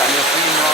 caño fino.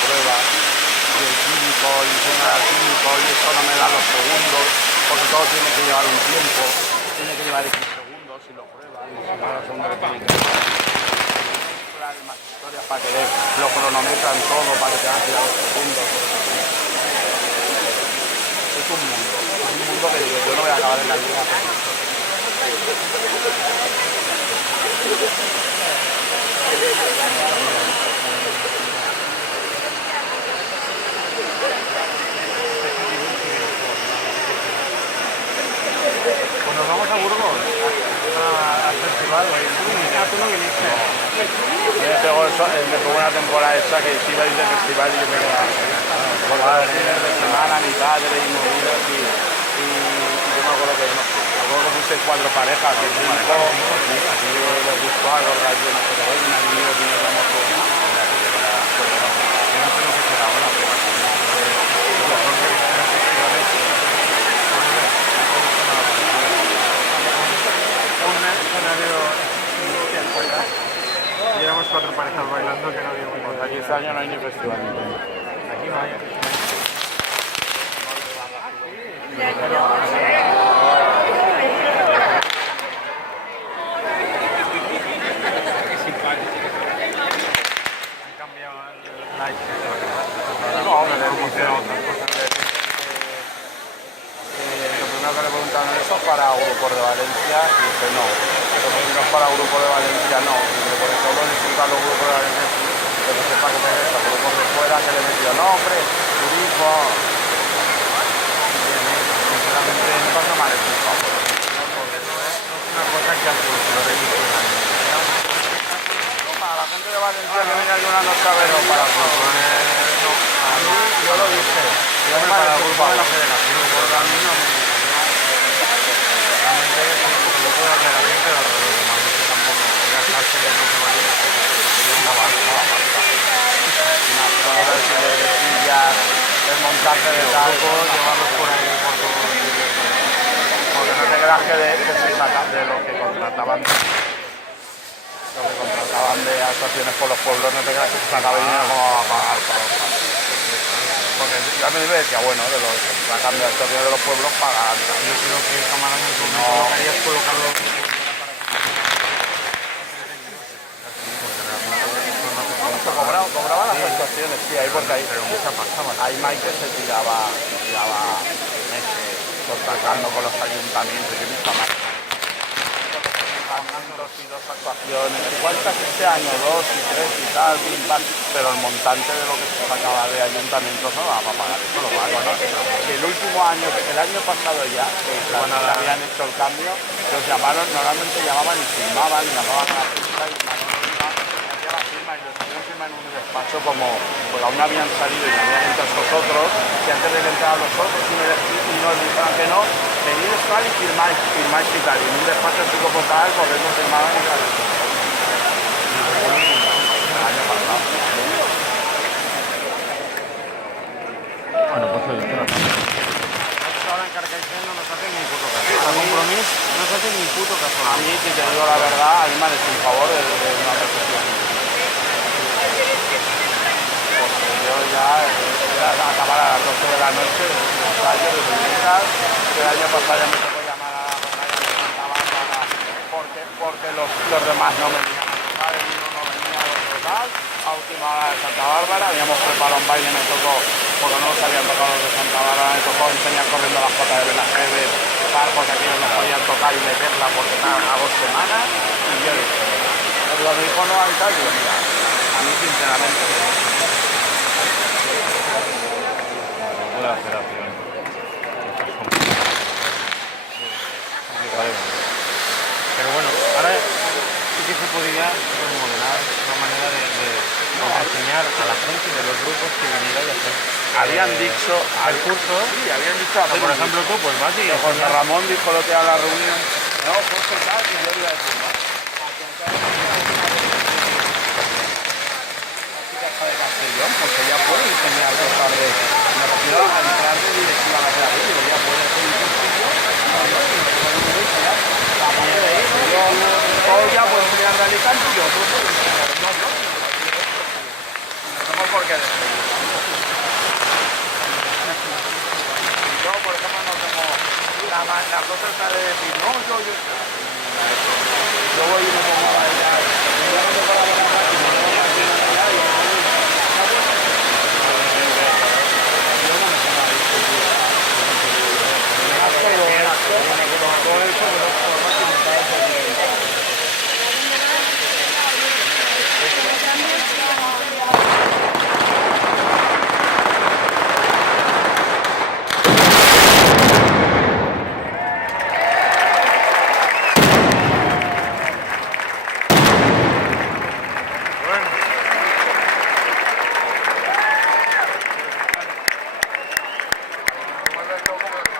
Pruebas, y el químico, y suena al químico, y eso no me da los segundos, porque todo tiene que llevar un tiempo, tiene que llevar X segundos si lo pruebas, y si no los hombres tienen que llevar más historias para que lo cronometran todo, para que tengan que llevar los segundos. Es un mundo que yo no voy a acabar en la vida. Pues nos vamos a Burgos, al festival. Tú no viniste. Me pegó una temporada esa que si iba a ir de festival y yo me quedaba por los fines de semana, mi padre y movidos y yo me acuerdo que puse 4 parejas de 5 y los buscó a los rayos de Cotorrina y míos y nos damos por y éramos 4 parejas bailando que no habíamos ido. Aquí este año no hay ni festival. Aquí no hay. Han cambiado la historia. No, me le dicen otras cosas. Lo primero que le preguntaron eso es para grupos de Valencia y dice no. Pero si no es para grupos de Valencia no. Porque solo disfrutan los grupos de Valencia. Pero sepa que me gusta, grupos de fuera que le metió no, hombre, turismo. Sinceramente no pasa mal el FIFA. Una cosa que al folclore para la gente de Valencia que viene alguna no sabe, pero para el folclore no. A mí yo lo dije. Yo me para el parece grupo de la federación, porque a mí no me... Realmente es un grupo de la federación, pero los demás tampoco. Ya sabes que no se va a ir. una zona de sillas, el montaje de talco, llevarlos por ahí por todo el sitio. porque no te creas que se saca de lo que contrataban. Lo que contrataban de actuaciones por los pueblos, no te creas que se sacaba dinero como a pagar para los pueblos. Porque yo a mí me decía, bueno, de los que sacan de actuaciones de los pueblos pagan. Yo creo que Cámara en su momento lo que haría es colocarlo Cobraba las actuaciones, sí, ahí porque ahí, pero mucha pasta, ¿vale? ahí Maite se tiraba meses contactando con los ayuntamientos, yo he visto a Maite. alojamientos y 2 actuaciones. Igual casi este año 2 y 3 y tal, pim, pam, pero el montante de lo que se sacaba de ayuntamientos no va para pagar eso, lo pago, ¿no? Que el último año, el año pasado ya, que habían hecho el cambio, los llamaron, normalmente llamaban y firmaban, llamaban a la prensa y hacía la firma y los hicieron firma en un despacho como, pues aún no habían salido y habían entrado estos otros, y antes de que entraran los otros y nos dijeron que no, venid tal y firmáis y tal, y en un despacho así como tal, pues ellos firmaban y tal. El año pasado. Bueno, pues oye, espérate. Ahora en Carcaixent no nos hacen ni puto caso. A Compromís no nos hacen ni puto caso. A mí, si te digo la verdad, a mí me han hecho un favor de una recesión. Porque yo ya era acabar a las 12 de la noche, el ensayo de visitas, que el año pasado ya me tocó llamar a la rondalla de Santa Bárbara porque los demás no venían a tocar, el uno no venía, el otro tal. A última hora de Santa Bárbara, habíamos preparado un baile, me tocó, porque no nos habían tocado los de Santa Bárbara, me tocó enseñar corriendo las fotos de Benajeves, porque aquellos no podían tocar y meterla porque estaban a 2 semanas, y yo dije, lo dijo no hay tal, digo, mira, a mí sinceramente La operación. Pero bueno, ahora sí que se podría remodelar una manera de enseñar a la gente de los grupos que viniera y hacer habían dicho al curso. sí, habían dicho hacer Por ejemplo, tú pues vas y José Ramón dijo lo que a la reunión, no, José tal, y yo iba a decir, no, de Castellón, porque ya puede enseñar cosas de, me refiero a entrar de directiva a la clase, digo, ya puede hacer un cursillo, o ya puedo enseñar de Alicante y otro puede enseñar de no, no tengo por qué decirlo. Yo, por ejemplo, no tengo la cosa está de decir, no, yo voy y me pongo a bailar, todo eso,